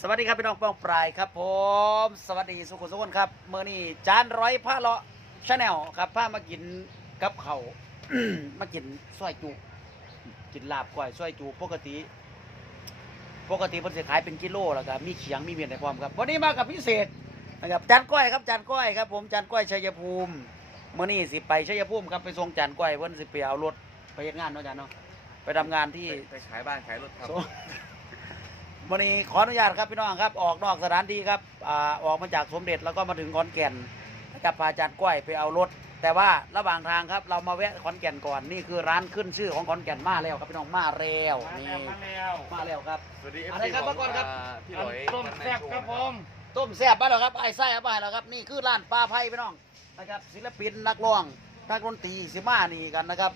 สวัสดีครับพี่น้องป้องปลายครับผมสวัสดีสุขุมสุขนครับเมื่อนี้จานร้อยผ้าเลาะชาแนลครับผ้ามากินกับเขาวมากินซอยจุกินลาบก้อยซอยจุปกติ ปกติเพิ่นสิขายเป็นกิโลแล้วก็มีเขียงมีเมียนในความครับวันนี้มากับพิเศษนะครับจานก้อยครับจานก้อยครับผมจานก้อยชัยภูมิเมื่อนี้สิไปชัยภูมิครับไปส่งจานก้อยเพิ่นสิไปเอารถไปเฮ็ดงานเนาะจานเนาะไปทำงานที่ไปขายบ้านขายรถครับโซ วันนี้ขออนุญาตครับพี่น้องครับออกนอกสถานที่ครับอ่าออกมาจากสมเด็จแล้วก็มาถึงขอนแก่นกับพาอาจารย์ก้อยไปเอารถ แต่ว่าระหว่างทางครับเรามาแวะขอนแก่นก่อนนี่คือร้านขึ้นชื่อของขอนแก่นมาแล้วครับพี่น้องมาแล้วนี่มาแล้วครับ สวัสดีอะไรครับมาก่อนครับพี่หลอยต้มแซ่บครับผมต้มแซ่บบ้านเราครับไอ้ไส้เอาไปแล้วครับนี่คือร้านปลาไผ่พี่น้องนะครับศิลปินนักร้องนักดนตรีสิมานี่กันนะครับ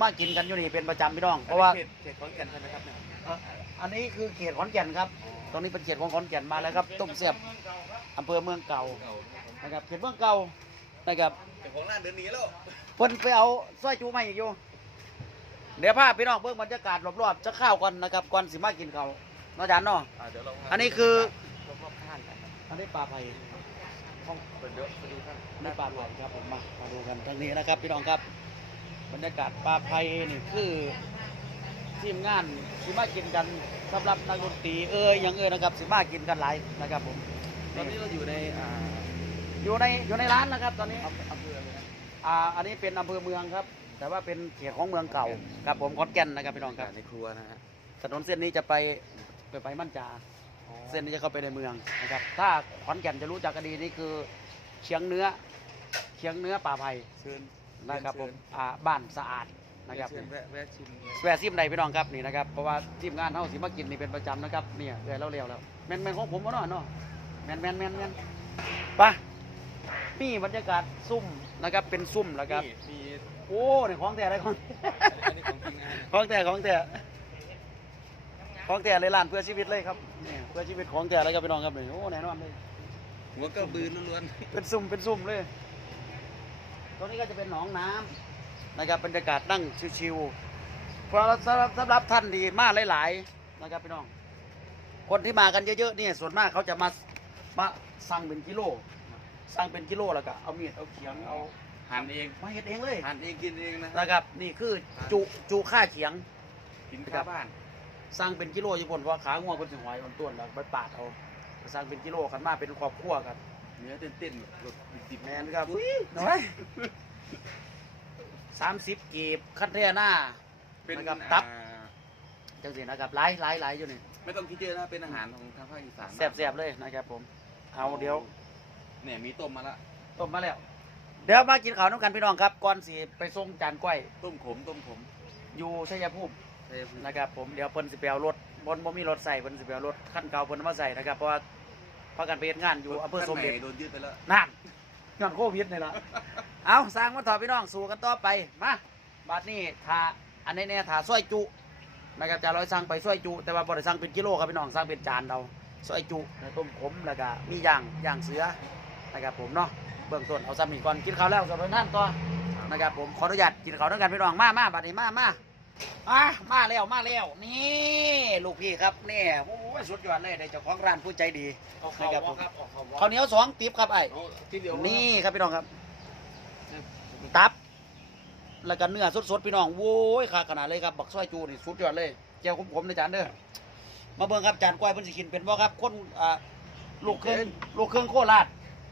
มากินกันอยู่นี่เป็นประจำพี่น้องเพราะว่าเขตเขตขอนแก่นใช่ไหมครับเนี่ยเอ่ออันนี้คือเขตขอนแก่นครับ ตรงนี้เป็นเขตของขอนแก่นมาแล้วครับ ต้มแซ่บอำเภอเมืองเก่านะครับเขตเมืองเก่านะครับเจ้าของร้านเดินหนีแล้วเพิ่นไปเอาสร้อยจูมาอีกอยู่ เดี๋ยวพาพี่น้องเบิ่งบรรยากาศรอบๆจะข้าวก่อนนะครับก่อนสิมากินข้าวเนาะอาจารย์เนาะอ่าเดี๋ยวเราพาอันนี้คือรอบๆข้างกันครับอันนี้ปลาไผ่ห้องเปิดเดี๋ยวไปดูข้างอันนี้ปลาไผ่ครับผมมามาดูกันทางนี้นะครับ พี่น้องครับ บรรยากาศปลาไผ่นี่คือ ทีมงานสิมากินกันสำหรับนักดนตรีเอ้ยหยังเอ้ยนะครับสิมากินกันหลายนะครับผมตอนนี้เราอยู่ในอ่าอยู่ในอยู่ในร้านนะครับ ตอนนี้อำอำเภออะไรนะอ่าอันนี้เป็นอำเภอเมืองครับ แต่ว่าเป็นเขตของเมืองเก่าครับผมขอนแก่นนะครับพี่น้องครับในครัวนะฮะถนนเส้นนี้จะไปไปไปมั่นจา เส้นนี้จะเข้าไปในเมืองนะครับ ถ้าขอนแก่นจะรู้จักกันดีนี่คือเชียงเนื้อเชียงเนื้อป่าไผ่เชิญนะครับผมเชิญอ่าบ้านสะอาด นะครับเชิญแวะแวะชิมเนี่ยแวะซิมใดพี่น้องครับนี่นะครับเพราะว่าทีมงานเฮาสิมากินนี่เป็นประจำนะครับเนี่ยเรื่อยแล้วเร็วแล้วแม่นแม่นของผมบ่เนาะเนาะแม่นแม่นแม่นแม่นไปนี่บรรยากาศซุ่มนะครับเป็นซุ่มแล้วครับนี่มีโอ้นี่ของแต่อะไรของอันนี้ของจริงนะฮะของแต่ของแต่ของแต่เลยร้านเพื่อชีวิตเลยครับนี่เพื่อชีวิตของแต่เลยครับพี่น้องครับนี่โอ้แน่นอนเลย หัวกระบือล้วนเป็นซุ่มเป็นซุ่มเลย ตรงนี้ก็จะเป็นหนองน้ำ นะครับบรรยากาศนั่งชิวๆเพราะสำหรับสำหรับท่านดีมากหลาย ๆ นะครับพี่น้อง คนที่มากันเยอะๆนี่ส่วนมากเขาจะมามาสั่งเป็นกิโลสั่งเป็นกิโลแล้วก็เอามีดเอาเขียงเอาๆหั่นเองมาเฮ็ดเองเลยหั่นเองกินเองนะนะครับนี่คือจุจุค่าเขียงกินข้าวบ้านสั่งเป็นกิโลญี่ปุ่นเพราะขาง่วงเป็นสิหอยมันต้วนแล้วไปปาดเอาสั่งเป็นกิโลขันมาเป็นครอบครัวกันเนื้อเต้นๆรสดิบๆแมนครับน้อย สามสิบกีบคันเทหน้า เป็นนะครับตับ อ่าจังสินะครับหลายหลายหลายอยู่นี่ไม่ต้องคิดเยอะนะเป็นอาหารของทางภาคอีสานแซ่บๆเลยนะครับผมเอาเดี๋ยว เนี่ยมีต้มมาละต้มมาแล้ว เดี๋ยวมากินข้าวน้ำกันพี่น้องครับก่อนสิไปส่งจานกล้วยต้มขมต้มขมอยู่ชัยภูมิใช่ครับนะครับผมเดี๋ยวเพิ่นสิไปเอารถบนบ่มีรถใส่เพิ่นสิไปเอารถขั้นเก่าเพิ่นเอามาใส่นะครับเพราะว่าพากันไปเฮ็ดงานอยู่อำเภอสมเด็จข้างในโดนยึดไปแล้วนั่น ย้อนโควิดนี่ละเอาสร้างมาต่อพี่น้องสู่กันต่อไปมาบัดนี้ถาอันนี้เนี่ยถาซอยจุนะครับจะร้อยสั่งไปซอยจุ แต่ว่าบ่ได้างเป็นกิโลครับพี่น้องสั่งเป็นจานเราซอยจุแล้วต้มขมแล้วก็มีย่างย่างเสือนะครับผมเนาะเบื้องต้นเอาซ้ำนี่ก่อนกินข้าวแล้วสำหรับนั่นต่อนะครับผมขออนุญาตกินข้าวด้วยกันพี่น้องมามาบัดนี้มามา อะมาแล้วมาแล้วนี่ลูกพี่ครับนี่โอ้ยสุดยอดเลยได้เจ้าของร้านผู้ใจดีเอาเขาวะครับเอาเขาวะข้าวเหนียวสองติ๊บครับไอ้เอาที่เดียวนี่ครับพี่น้องครับ ตับ แล้วก็เนื้อสดๆพี่น้องโว้ยขาขนาดเลยครับบักซอยจูนี่สุดยอดเลยแก้วขมๆในจานเด้อมาเบิ่งครับจานกล้วยเพิ่นสิกินเป็นบ่ครับคนอ่าลูกเครื่องลูกเครื่องโคราช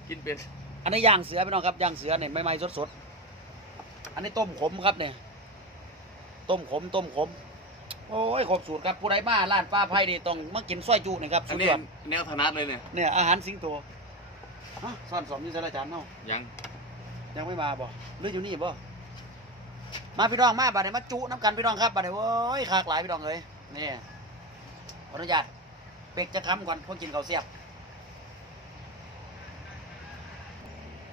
กินเป็นอันนี้ย่างเสือพี่น้องครับย่างเสือเนี่ยใหม่ๆสดๆอันนี้ต้มขมครับเนี่ย ต้มขมต้มขม โอ้ยครบสูตรครับผู้ใดมาร้านป้าไผ่นี่ต้องมากินซอยจูนี่ครับอัสุนดนี้ยอดแนวธนัดเลยเนี่ยเนี่ยอาหารสิงโตฮะซ่อนสมนี่ใส่ละจานเนาะ ยังยังไม่มาบ่หรืออยู่นี่บ่ มาพี่น้องมาบัดนี้มาจุน้ำกันพี่น้องครับบัดนี้โอ้ยคากหลายพี่น้องเลยนี่ขออนุญาตเป็กจะค้ำก่อนเพราะกินข้าวเสียบ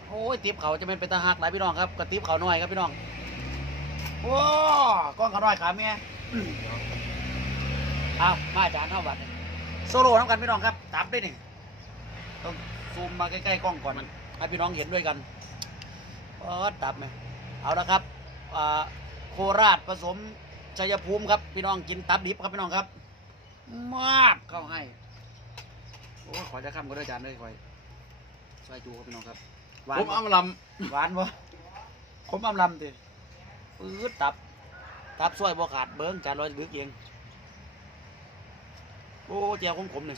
โอ้ยติบเขาจะเป็นเป็นตาหักหลายพี่น้องครับกระติบเขาน้อยครับพี่น้อง โอ้ก้อนเขาน้อยขาเมียอื้อเอามาจานเท่าบัดนี้โซโล่น้ำกันพี่น้องครับตับได้นี่ต้องซูมมาใกล้ๆกล้องก่อนให้พี่น้องเห็นด้วยกันเออตับไหมเอาละครับอ่าโคราชผสมชัยภูมิครับ พี่น้องกินตับดิบครับพี่น้องครับ มากเข้าให้อจะข้ามก็ได้จานเลยคอยซอยจูครับพี่น้องครับหวานผมบ่เอามาลหวานบ่ขมอำลำติ ปื๊ดตับ ตับซอยบ่ขาดเบิ้งจานร้อยบึกเอง โอ้เจียวขมขมๆนี่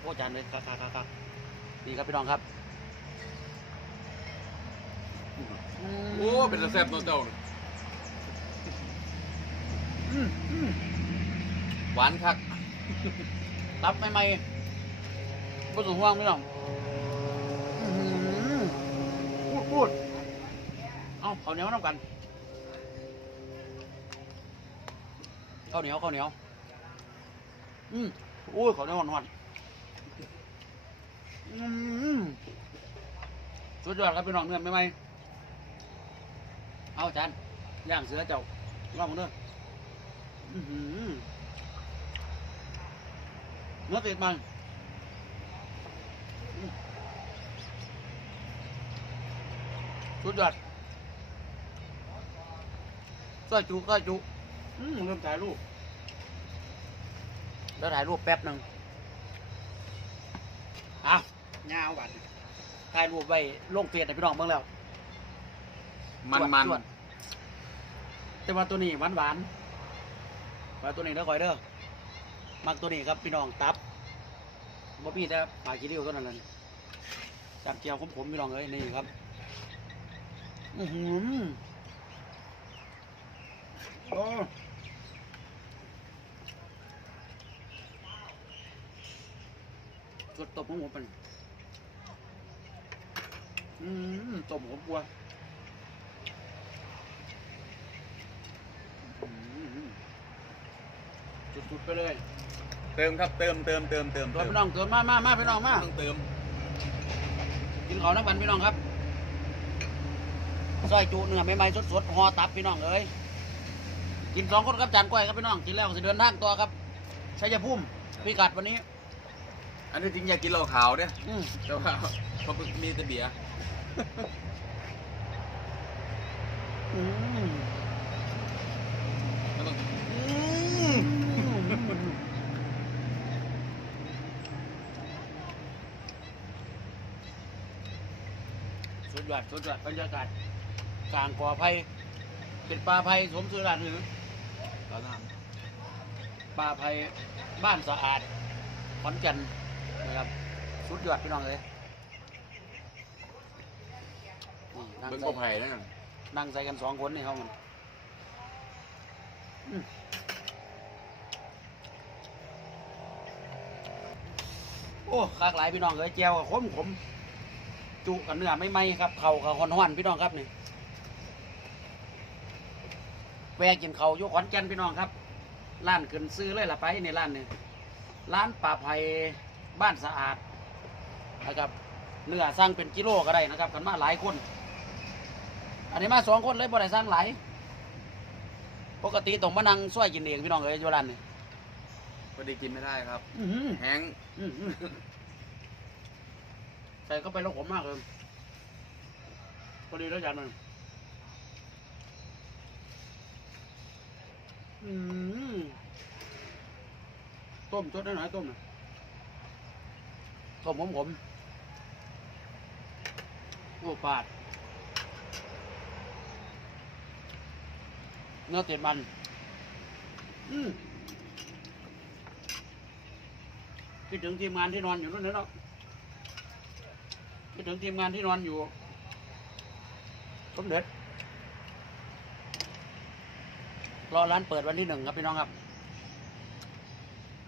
โอ้จานเลยคักคักคักคักนี่ครับพี่น้องครับำโอ้ เป็นตะแซ่บตัวเจ้าน่ะอืมอืมหวานคักตับใหม่ๆบ่ต้องห่วงพี่น้องอื้อหือพูดพูด เอาข้าวเหนียวน้ำกันข้าวเหนียวข้าวเหนียว อืมอุ้ยข้าวเหนียวหวานๆอืมสุดยอดครับพี่น้องเนื้อใหม่ๆเอาจานย่างเสือเจ้าลองมาเด้ออื้อเนื้อติดมันสุดยอด ซอยจุซอยจุอืมเริ่มถ่ายรูปเดี๋ยวถ่ายรูปแป๊บหนึ่งอะงาวบัดถ่ายรูปไว้ลงเฟซให้พี่น้องเบิ่งแล้วมันจวดมันจวดแต่ว่าตัวนี้หวานหวานๆว่าตัวนี้เด้อคอยเด้อมักตัวนี้ครับพี่น้องตับบ่มีแต่ปลากีริ้วตัวนั้นเลยจับเจียวขมๆพี่น้องเอ้ยนี่ครับ อือหือ โอ้สดตบของผมเป็นอืมตบผมกลัวอืมสุดๆไปเลย เติมครับเติมเติมเติมเติมตัวพี่น้องตัวมามามาพี่น้องมาต้องเติมกินข้าวนักบันพี่น้องครับซอยจูเนื้อใหม่ๆสดๆห่อตับพี่น้องเอ้ย กินสองคนครับจานก้อยครับพี่น้องกินแล้วก็จะเดินทางต่อครับชัยภูมิพิกัดวันนี้ อันนี้จริงอยากกินเหล้าขาวเนี่ยอืมแต่ว่าเขามีแต่เบียร์อืมแล้วต้องสุดยอดสุดยอดบรรยากาศกลางกอไผ่เป็นป่าไผ่สมชื่อร้านหรือ แล้วน้ป่าไผ่บ้านสะอาดขอนแก่นนะครับสุดยอดพี่น้องเลยนี่นั่ำงเบิ้งใส่ก็ไผ่นั่นนั่งใส่กันสองคนนี่เขามันอืมโอ้คากหลายพี่น้องเลยแจวขมขมจุกันเนื้อไม่ไหมครับเข่าเขาหอนหอนๆพี่น้องครับนี่ แวะกินเขาวอยู่ขอนแก่นพี่น้องครับร้านขึ้นซื้อเลยล่ะไปในร้านนี่ร้านป่าไผ่บ้านสะอาดนะครับเนื้อสั่งเป็นกิโลก็ได้นะครับกันมาหลายคน อันนี้มาสองคนเลยบ่ได้สร้างหลายปกติต้องมานั่งช่วยกินเองพี่น้องเอ้ยอยู่ร้านนี่พอดีกินไม่ได้ครับ อื้อหือแห้งอื้อหือใส่เข้าไปแล้วขมมากเลยพอดีแล้วจานหนึง อืมต้มชดได้หน่อยต้มหน่อยต้มผมผมๆโอ้ปาด เนื้อติดมัน อืมคิดถึงทีมงานที่นอนอยู่นู่นนะเนาะคิดถึงทีมงานที่นอนอยู่สมเด็จ รอร้านเปิดวันที่หนึ่งครับพี่น้องครับ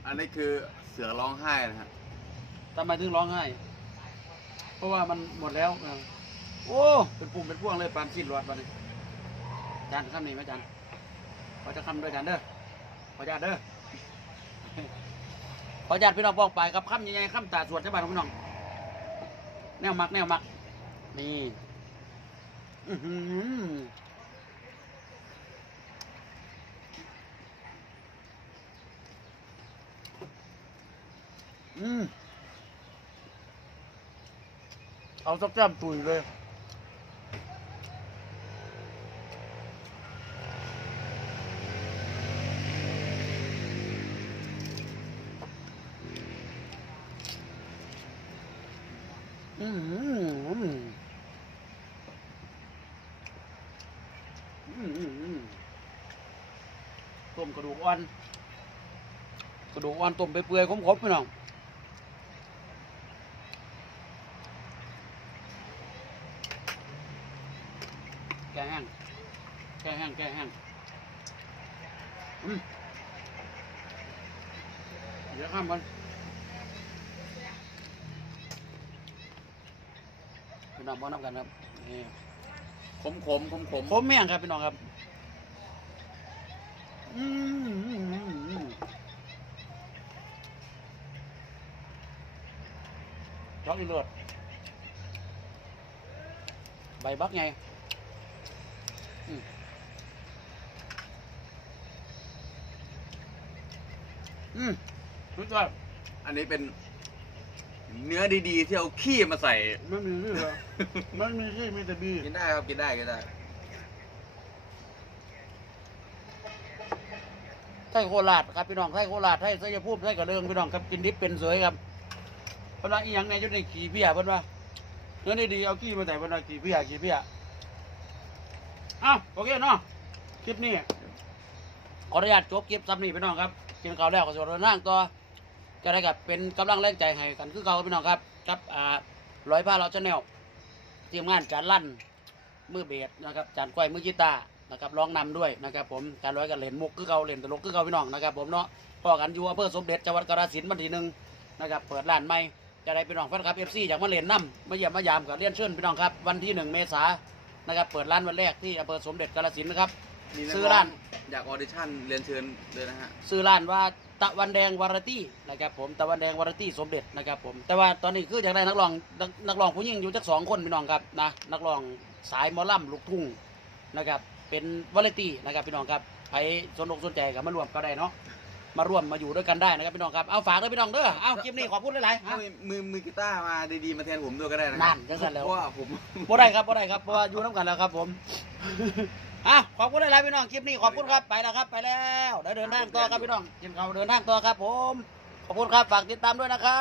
อันนี้คือเสือร้องไห้นะฮะทำไมถึงร้องไห้ เพราะว่ามันหมดแล้วเออโอ้ เป็นปุ่มเป็นพวงเลยปานขีดรอดมาเลยจานคำนี้ไหมจานขอจะคำด้วยจานเด้อขอญาตเด้อขอญาตพี่น้องบอกไปกับคำยังไงคำตาสวดใช่ไหมพี่น้อง แนวมักแนวมักนี่ อือหือ อืมเอาสักแก้มตุยเลย อืมอืมอืมอืมอืมต้มกระดูกอ่อน กระดูกอ่อนต้มไปเปื่อยๆขมๆพี่น้อง แกงแห้ง แกงแห้งแห้งอืมเดี๋ยวข้ามมันพี่น้องมานำกันครับนี่ขมขมขมขมผมแม่งครับพี่น้องครับอืมอืมอืมอืมช็อกอีเลือดใบบักไง อืมรู้จักอันนี้เป็นเนื้อดีๆ ที่เอาขี้มาใส่ ไม่มีชื่อเหรอมันมีชื่อมีแต่บีกินได้ครับกินได้กินได้ไส้โคราชครับพี่น้องไส้โคราชไส้ไส้ยาพูดไส้กระเลิงพี่น้องครับกินดิบเป็นเสยครับเพราะว่าอีหยังในยุทธในขี่เพียเพิ่นว่าเนื้อดีๆเอาขี้มาใส่เพิ่นว่าขี่เพียขี่เพียอ้าวโอเคเนาะคลิปนี้ขออนุญาตจบคลิปซ้ำนี้พี่น้องครับ กินข้าวแล้วก็สวดเดินทางต่อจะได้กับเป็นกำลังแรงใจให้กันคือเก่าพี่น้องครับกับอ่าร้อยผ้าเราชาแนลทีมงานจานลั่นมือเบสนะครับจานก้อยมือกีตาร์นะครับร้องนำด้วยนะครับ ผมจานร้อยกันเล่นมุกคือเก่าเล่นตลกคือเก่าพี่น้องนะครับ ผมเนาะพอกันอยู่อำเภอสมเด็จจังหวัดกาฬสินธุ์วันที่หนึ่งนะครับเปิดร้านใหม่จะได้พี่น้องแฟนคลับเอฟซีอยากมาเล่นน้ำมาเยี่ยมมายามกับเลี้ยนเชิญพี่น้องครับวันที่หนึ่งเมษานนะครับเปิดร้านวันแรกที่อำเภอสมเด็จกาฬสินธุ์นะครับ มีกซื้อร้าน อยากออดิชั่นเรียนเชิญเลยนะฮะ ซื้อร้านว่าตะวันแดงวาไรตี้นะครับผมตะวันแดงวาไรตี้สมเด็จนะครับผมแต่ว่าตอนนี้คืออยากได้นักร้องนักนักร้องผู้หญิงอยู่จักสองคนพี่น้องครับนะนักร้องสายหมอลำลูกทุ่งนะครับเป็นวาไรตี้นะครับพี่น้องครับใครสนอกสนใจกับมารวมก็ได้เนาะมาร่วมมาอยู่ด้วยกันได้นะครับพี่น้องครับเอาฝากด้วยพี่น้องเด้อเอาคลิปนี้ขอพูดหลายๆถ้าฮะ มีมือมือกีตาร์มาดีๆมาแทนผมด้วยก็ได้นะนั่นจังซั่นแล้ว เพราะว่าผม บ่ได้ครับบ่ได้ครับเพราะว่าอยู่น้ำกันแล้วครับผม อะขอบคุณหลายๆพี่น้องคลิปนี้ขอบคุณครับไปแล้วครับ ไปแล้วเดี๋ยวเดินทางต่อครับพี่น้องกินข้าวเดินทางต่อครับผม ขอบคุณครับฝากติดตามด้วยนะครับ